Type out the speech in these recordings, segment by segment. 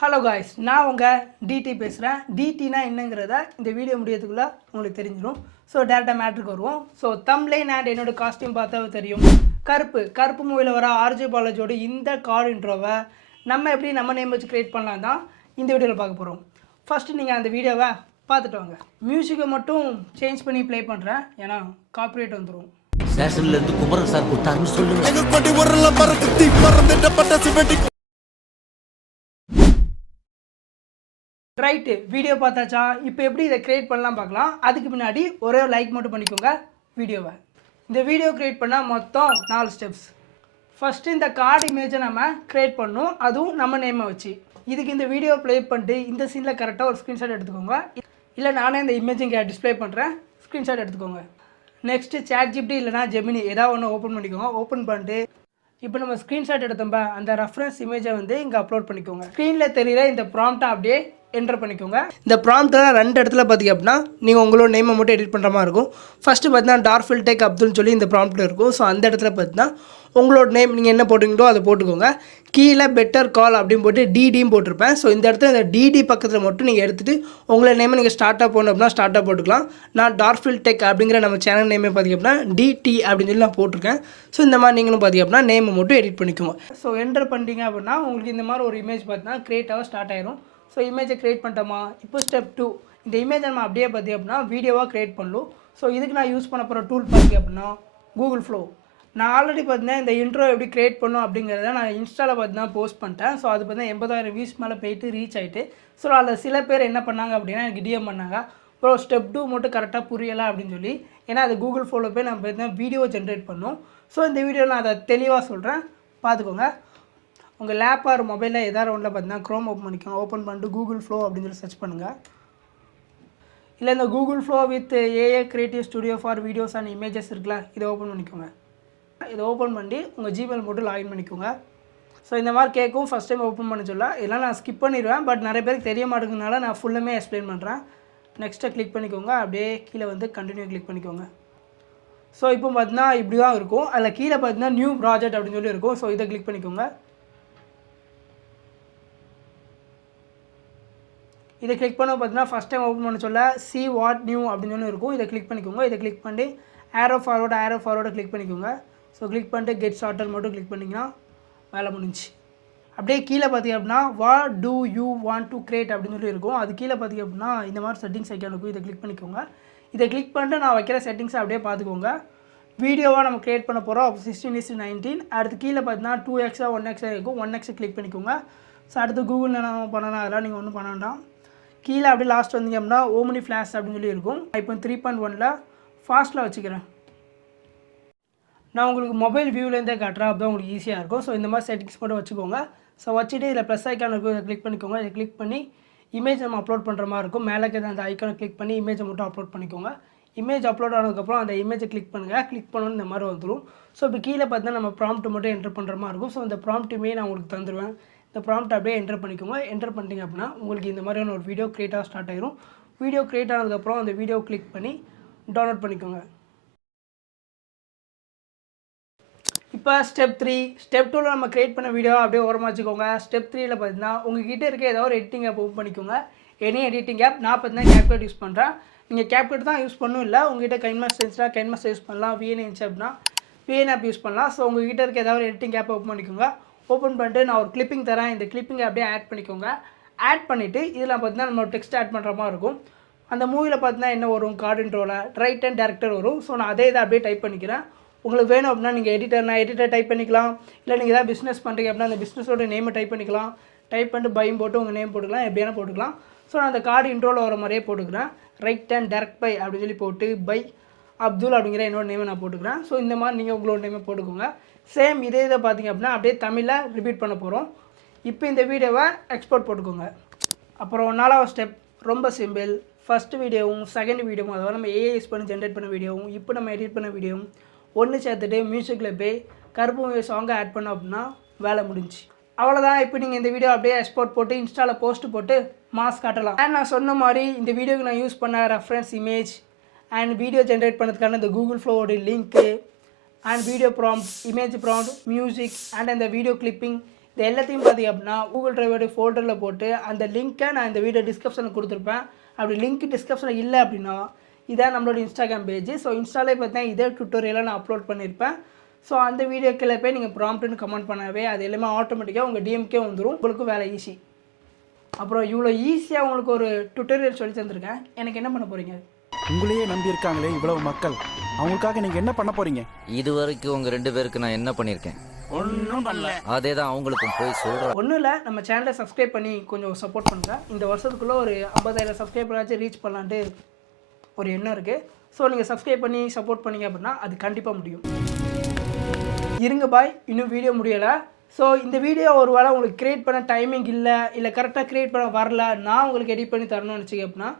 Hello guys, நான் உங்கள் DD பேசுகிறேன். டிடினா என்னங்கிறத இந்த வீடியோ முடியறதுக்குள்ளே உங்களுக்கு தெரிஞ்சிடும். ஸோ டேரெக்டாக மேட்ருக்கு வருவோம். ஸோ தம்ப்லைன் அண்ட் என்னோடய காஸ்டியூம் பார்த்தா தெரியும். கருப்பு மூவியில் வர ஆர்ஜே பாலாஜியோட இந்த கார்டு இன்ட்ரோவை நம்ம எப்படி நம்ம நேம் வச்சு க்ரியேட் பண்ணலாம் தான் இந்த வீடியோவில் பார்க்க போகிறோம். ஃபஸ்ட்டு நீங்கள் அந்த வீடியோவை பார்த்துட்டு வாங்க. மியூசிக்கை மட்டும் சேஞ்ச் பண்ணி ப்ளே பண்ணுறேன், ஏன்னா காப்பிரைட் வந்துடும். ஸ்டேஷன்லேருந்து குமரன் சார் கொடுத்தாருன்னு சொல்லுங்க. ரைட்டு, வீடியோ பார்த்தாச்சா? இப்போ எப்படி இதை க்ரியேட் பண்ணலாம் பார்க்கலாம். அதுக்கு முன்னாடி ஒரே லைக் மட்டும் பண்ணிக்கோங்க வீடியோவை. இந்த வீடியோ க்ரியேட் பண்ணால் மொத்தம் 4 ஸ்டெப்ஸ். ஃபஸ்ட்டு இந்த கார்டு இமேஜை நம்ம க்ரியேட் பண்ணணும், அதுவும் நம்ம நேமை வச்சு. இதுக்கு இந்த வீடியோ ப்ளே பண்ணிட்டு இந்த சீனில் கரெக்டாக ஒரு ஸ்க்ரீன்ஷாட் எடுத்துக்கோங்க. இல்லை நானே இந்த இமேஜ் இங்கே டிஸ்பிளே பண்ணுறேன், ஸ்க்ரீன்ஷாட் எடுத்துக்கோங்க. நெக்ஸ்ட்டு ChatGPT இல்லைனா ஜெமினி ஏதாவது ஒன்று ஓப்பன் பண்ணிக்கோங்க. ஓப்பன் பண்ணிட்டு இப்போ நம்ம ஸ்க்ரீன்ஷாட் எடுத்தோம்ப அந்த ரெஃபரன்ஸ் இமேஜை இங்கே அப்லோட் பண்ணிக்கோங்க. ஸ்க்ரீனில் தெரியுற இந்த ப்ராம்ப்டை அப்படியே என்டர் பண்ணிக்கோங்க. இந்த ப்ராம்ப்டில் 2 இடத்துல பார்த்திங்க அப்படின்னா நீங்கள் உங்களோட நேமை மட்டும் எடிட் பண்ணுற மாதிரி இருக்கும். ஃபஸ்ட்டு பார்த்தீங்கன்னா டார்ஃபில் டெக் அப்துல்னு சொல்லி இந்த ப்ராம்ப்டில் இருக்கும். ஸோ அந்த இடத்துல பார்த்தீங்கன்னா உங்களோட நேம் நீங்கள் என்ன போட்டிங்களோ அதை போட்டுக்கோங்க. கீழே பெட்டர் கால் அப்படின்னு போட்டு டிடியும் போட்டிருப்பேன். ஸோ இந்த இடத்துல இந்த டிடி பக்கத்தில் மட்டும் நீங்கள் எடுத்துகிட்டு உங்களோட நேமை நீங்கள் ஸ்டார்ட்டாக போகணும் அப்படின்னா ஸ்டார்ட்டாக போட்டுக்கலாம். நான் டார்ஃபில் டெக் அப்படிங்கிற நம்ம சேனல் நேமே பார்த்திங்க அப்படின்னா டிடி அப்படின்னு சொல்லி நான் போட்டிருக்கேன். ஸோ இந்த மாதிரி நீங்களும் பார்த்திங்க அப்படின்னா நேமை மட்டும் எடிட் பண்ணிக்கோங்க. ஸோ என்டர் பண்ணிட்டீங்க அப்படின்னா உங்களுக்கு இந்த மாதிரி ஒரு இமேஜ் பார்த்தீங்கன்னா க்ரியேட்டாக ஸ்டார்ட் ஆயிரும். ஸோ இமேஜை க்ரியேட் பண்ணிட்டோமா? இப்போ ஸ்டெப் 2, இந்த இமேஜை நம்ம அப்படியே பார்த்திங்க அப்படின்னா வீடியோவாக க்ரியேட் பண்ணலாம். ஸோ இதுக்கு நான் யூஸ் பண்ண போகிற டூல் பார்த்திங்க அப்படின்னா கூகுள் ஃப்ளோ. நான் ஆல்ரெடி பார்த்தீங்கன்னா இந்த இன்ட்ரோ எப்படி க்ரியேட் பண்ணும் அப்படிங்கிறத நான் இன்ஸ்டாவில் பார்த்தீங்கன்னா போஸ்ட் பண்ணிட்டேன். ஸோ அது பார்த்தீங்கன்னா 80,000 வியூஸ் மேலே போயிட்டு ரீச் ஆகிட்டு. ஸோ அதில் சில பேர் என்ன பண்ணாங்க அப்படின்னா எனக்கு டிஎம் பண்ணாங்க, ப்ரோ ஸ்டெப் 2 மட்டும் கரெக்டாக புரியலை அப்படின்னு சொல்லி. ஏன்னா அது கூகுள் ஃப்ளோவில் போய் நம்ம பார்த்தீங்கன்னா வீடியோ ஜென்ரேட் பண்ணோம். ஸோ இந்த வீடியோவில் நான் அதை தெளிவாக சொல்கிறேன், பார்த்துக்கோங்க. உங்கள் லேப் ஆர் மொபைலில் எதாவது ஒன்றில் பார்த்தீங்கன்னா க்ரோம் ஓப்பன் பண்ணிக்கோங்க. ஓப்பன் பண்ணிட்டு கூகுள் ஃப்ளோ அப்படின்னு சொல்லி சர்ச் பண்ணுங்கள். இல்லை இந்த Google Flow with AI creative studio for videos and images இருக்குல்ல, இதை ஓப்பன் பண்ணிக்கோங்க. இதை ஓப்பன் பண்ணி உங்கள் ஜிமெயில் போட்டு லாகின் பண்ணிக்கோங்க. ஸோ இந்த மாதிரி கேட்கும் ஃபஸ்ட் டைம் ஓப்பன் பண்ண சொல்ல, இதெல்லாம் நான் ஸ்கிப் பண்ணிடுவேன். பட் நிறைய பேருக்கு தெரிய மாட்டேங்கிறதுனால நான் ஃபுல்லுமே எக்ஸ்பிளைன் பண்ணுறேன். நெக்ஸ்ட்டை கிளிக் பண்ணிக்கோங்க. அப்படியே கீழே கண்டினியூ கிளிக் பண்ணிக்கோங்க. ஸோ இப்போ பார்த்தீங்கன்னா இப்படி தான் இருக்கும். அதில் கீழே பார்த்தீங்கன்னா நியூ ப்ராஜெக்ட் அப்படின்னு சொல்லி இருக்கும். ஸோ இதை கிளிக் பண்ணிக்கோங்க. இதை கிளிக் பண்ண பார்த்தீங்கன்னா ஃபஸ்ட் டைம் ஓப்பன் பண்ண சொல்ல சி வாட் நியூ அப்படின்னு சொல்லி இருக்கும். இதை கிளிக் பண்ணிக்கோங்க. இதை கிளிக் பண்ணி ஆரோ ஃபார்வர்டை கிளிக் பண்ணிக்கோங்க. ஸோ கிளிக் பண்ணிட்டு கெட் ஸ்டார்டர் மட்டும் கிளிக் பண்ணிங்கன்னா வேலை முடிஞ்சு. அப்படியே கீழே பார்த்திங்க அப்படின்னா what do you want to create அப்படின்னு சொல்லி இருக்கும். அது கீழே பார்த்திங்க அப்படின்னா இந்த மாதிரி செட்டிங்ஸ் ஐக்கான் இருக்கும். இதை கிளிக் பண்ணிக்கோங்க. இதை கிளிக் பண்ணிட்டு நான் வைக்கிற செட்டிங்ஸை அப்படியே பார்த்துக்கோங்க. வீடியோவாக நம்ம க்ரியேட் பண்ண போகிறோம் 16:19. அடுத்து கீழே பார்த்தீங்கன்னா 2x 1x இருக்கும். 1x கிளிக் பண்ணிக்கோங்க. ஸோ அடுத்து கூகுளில் நம்ம பண்ணலாம், அதெல்லாம் நீங்கள் ஒன்றும் பண்ண வேண்டாம். கீழே அப்படியே லாஸ்ட் வந்தீங்க அப்படின்னா ஓமினி ஃப்ளாஷ் அப்படின்னு சொல்லி இருக்கும். இப்போ 3.1 ஃபாஸ்ட்டில் வச்சுக்கிறேன். நான் உங்களுக்கு மொபைல் வியூவிலேருந்தே காட்டுறேன், அப்போ தான் உங்களுக்கு ஈஸியாக இருக்கும். ஸோ இந்த மாதிரி செட்டிங்ஸ் மட்டும் வச்சுக்கோங்க. ஸோ வச்சுட்டு இதில் ப்ளஸ் ஐக்கான் இருக்கும், இதை கிளிக் பண்ணிக்கோங்க. இதை கிளிக் பண்ணி இமேஜ் நம்ம அப்லோட் பண்ணுற மாதிரி இருக்கும். மேலே அந்த ஐக்கானை கிளிக் பண்ணி இமேஜை மட்டும் அப்லோட் பண்ணிக்கோங்க. இமேஜ் அப்லோட் ஆனதுக்கப்புறம் அந்த இமேஜை கிளிக் பண்ணுங்கள். கிளிக் பண்ணணும் இந்த மாதிரி வந்துடும். ஸோ இப்போ கீழே பார்த்தீங்கன்னா நம்ம ப்ராம்ப்ட் மட்டும் என்டர் பண்ணுற மாதிரி இருக்கும். ஸோ இந்த ப்ராம்ப்ட்டுமே நான் உங்களுக்கு தந்துடுவேன். இந்த ப்ராம்ப்ட் அப்படியே என்டர் பண்ணிக்கோங்க. என்டர் பண்ணிட்டீங்க அப்படின்னா உங்களுக்கு இந்த மாதிரியான ஒரு வீடியோ க்ரியேட்டாக ஸ்டார்ட் ஆயிரும். வீடியோ க்ரியேட் ஆனதுக்கப்புறம் அந்த வீடியோ கிளிக் பண்ணி டவுன்லோட் பண்ணிக்கோங்க. இப்போ ஸ்டெப் 3, ஸ்டெப் 2ல் நம்ம க்ரியேட் பண்ண வீடியோ அப்படியே ஓரமாக வச்சுக்கோங்க. ஸ்டெப் 3ல் பார்த்தீங்கன்னா உங்கள்கிட்ட இருக்க ஏதோ ஒரு எடிட்டிங் ஆப் ஓப்பன் பண்ணிக்கோங்க. Any editing app. நான் பார்த்தீங்கன்னா CapCut யூஸ் பண்ணுறேன். நீங்கள் CapCut தான் யூஸ் பண்ணணும் இல்லை, உங்கள்கிட்ட கைன்மாஸ்டர் யூஸ் பண்ணலாம். VN இருந்துச்சு அப்படின்னா VN ஆப் யூஸ் பண்ணலாம். ஸோ உங்கள்கிட்ட இருக்க ஏதாவது ஒரு எடிட்டிங் ஆப் ஓப்பன் பண்ணிக்கோங்க. ஓப்பன் பண்ணிட்டு நான் ஒரு கிளிப்பிங் தரேன், இந்த கிளிப்பிங்கை அப்படியே ஆட் பண்ணிக்கோங்க. ஆட் பண்ணிவிட்டு இதில் பார்த்தீங்கன்னா நம்ம டெக்ஸ்ட் ஆட் பண்ணுற மாதிரி இருக்கும். அந்த மூவியில் பார்த்தீங்கன்னா என்ன வரும், கார்டு இன்ட்ரோவில் ரைட் ஹேண்ட் டேரக்டர் வரும். ஸோ நான் அதே இதை அப்படியே டைப் பண்ணிக்கிறேன். உங்களுக்கு வேணும் அப்படின்னா நீங்கள் எடிட்டர் டைப் பண்ணிக்கலாம். இல்லை நீங்கள் ஏதாவது பிஸ்னஸ் பண்ணுறீங்க அப்படின்னா அந்த பிஸ்னஸோட நேமை டைப் பண்ணிக்கலாம். டைப் பண்ணிட்டு பையும் போட்டு உங்கள் நேம் போட்டுக்கலாம், எப்படியான போட்டுக்கலாம். ஸோ நான் அந்த கார்டு இன்ட்ரோவில் வர மாதிரியே போட்டுக்கிறேன். ரைட் ஹேண்ட் டேரக்ட் பை அப்படின்னு சொல்லி போட்டு பை அப்துல் அப்படிங்கிற என்னோட நேமை நான் போட்டுக்கிறேன். ஸோ இந்த மாதிரி நீங்கள் உங்களோட நேமை போட்டுக்கோங்க. சேம் இதே இதை பார்த்தீங்க அப்படின்னா அப்படியே தமிழில் ரிப்பீட் பண்ண போகிறோம். இப்போ இந்த வீடியோவை எக்ஸ்போர்ட் போட்டுக்கோங்க. அப்புறம் 4வது ஸ்டெப் ரொம்ப சிம்பிள். ஃபஸ்ட்டு வீடியோவும் செகண்ட் வீடியோவும், அதாவது நம்ம ஏஐ யூஸ் பண்ணி ஜென்ரேட் பண்ண வீடியோவும் இப்போ நம்ம எடிட் பண்ண வீடியோவும் ஒன்று சேர்த்துட்டு மியூசிக்கில் போய் கருப்பு சாங்கை ஆட் பண்ணோம் அப்படின்னா வேலை முடிஞ்சு. அவ்வளோதான். இப்போ நீங்கள் இந்த வீடியோ அப்படியே எக்ஸ்போர்ட் போட்டு இன்ஸ்டாவில் போஸ்ட்டு போட்டு மாஸ் காட்டலாம். அண்ட் நான் சொன்ன மாதிரி இந்த வீடியோக்கு நான் யூஸ் பண்ண reference image and video generate பண்ணதுக்கான இந்த கூகுள் ஃப்ளோவோட லிங்க்கு and video prompt, image prompt, music and அந்த வீடியோ கிளிப்பிங் இது எல்லாத்தையும் பார்த்தீங்க அப்படின்னா கூகுள் டிரைவோட ஃபோல்டரில் போட்டு அந்த லிங்க்கை நான் இந்த வீடியோ டிஸ்கிரிப்ஷனில் கொடுத்துருப்பேன். அப்படி லிங்க் டிஸ்கிரிப்ஷனில் இல்லை அப்படின்னா இதான் நம்மளோட இன்ஸ்டாகிராம் பேஜ். ஸோ இன்ஸ்டாலே பார்த்தீங்கன்னா இதே டுட்டோரியலாக நான் அப்லோட் பண்ணியிருப்பேன். ஸோ அந்த வீடியோக்கில் போய் நீங்கள் ப்ராம்ப்ட்னு கமெண்ட் பண்ணவே அது எல்லாமே ஆட்டோமேட்டிக்காக உங்கள் டிஎம்கே வந்துடும். உங்களுக்கு வேலை ஈஸி. அப்புறம் இவ்வளோ ஈஸியாக உங்களுக்கு ஒரு டுட்டோரியல் சொல்லி தந்திருக்கேன். எனக்கு என்ன பண்ண போகிறீங்க? உங்களையே நம்பி இருக்காங்களே இவ்வளவு மக்கள், அவங்களுக்காக நீங்கள் என்ன பண்ண போகிறீங்க? இது வரைக்கும் உங்க 2 பேருக்கு நான் என்ன பண்ணியிருக்கேன்? ஒன்றும் பண்ணல. அதே தான் அவங்களுக்கும் போய் சொல்கிறேன். ஒன்றும் இல்லை, நம்ம சேனலை சப்ஸ்கிரைப் பண்ணி கொஞ்சம் சப்போர்ட் பண்ணுங்கள். இந்த வருஷத்துக்குள்ளே ஒரு 50,000 சப்ஸ்கிரைபராச்சும் ரீச் பண்ணலான்ட்டு ஒரு எண்ணம் இருக்குது. ஸோ நீங்கள் சப்ஸ்கிரைப் பண்ணி சப்போர்ட் பண்ணிங்க அப்படின்னா அது கண்டிப்பாக முடியும். இருங்க பாய், இன்னும் வீடியோ முடியலை. ஸோ இந்த வீடியோ ஒரு வேளை உங்களுக்கு க்ரியேட் பண்ண டைமிங் இல்லை கரெக்டாக க்ரியேட் பண்ண வரல, நான் உங்களுக்கு எடிட் பண்ணி தரணும்னு வச்சுக்க அப்படின்னா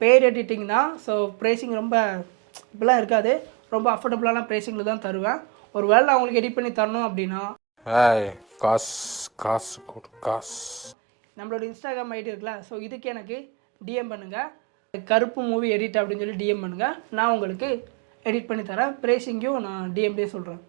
பெய்ட் எடிட்டிங் தான். ஸோ ப்ரைஸிங் ரொம்ப இப்படிலாம் இருக்காது, ரொம்ப அஃபோர்டபுளான ப்ரைஸிங்கில் தான் தருவேன். ஒரு வேளை நான் உங்களுக்கு எடிட் பண்ணி தரணும் அப்படின்னா காசு கொடு காசு. நம்மளோட இன்ஸ்டாகிராம் ஐடி இருக்குல்ல, ஸோ இதுக்கு எனக்கு டிஎம் பண்ணுங்கள். கருப்பு மூவி எடிட் அப்படின்னு சொல்லி டிஎம் பண்ணுங்கள். நான் உங்களுக்கு எடிட் பண்ணி தரேன். ப்ரைஸிங்கையும் நான் டிஎம்லேயே சொல்கிறேன்.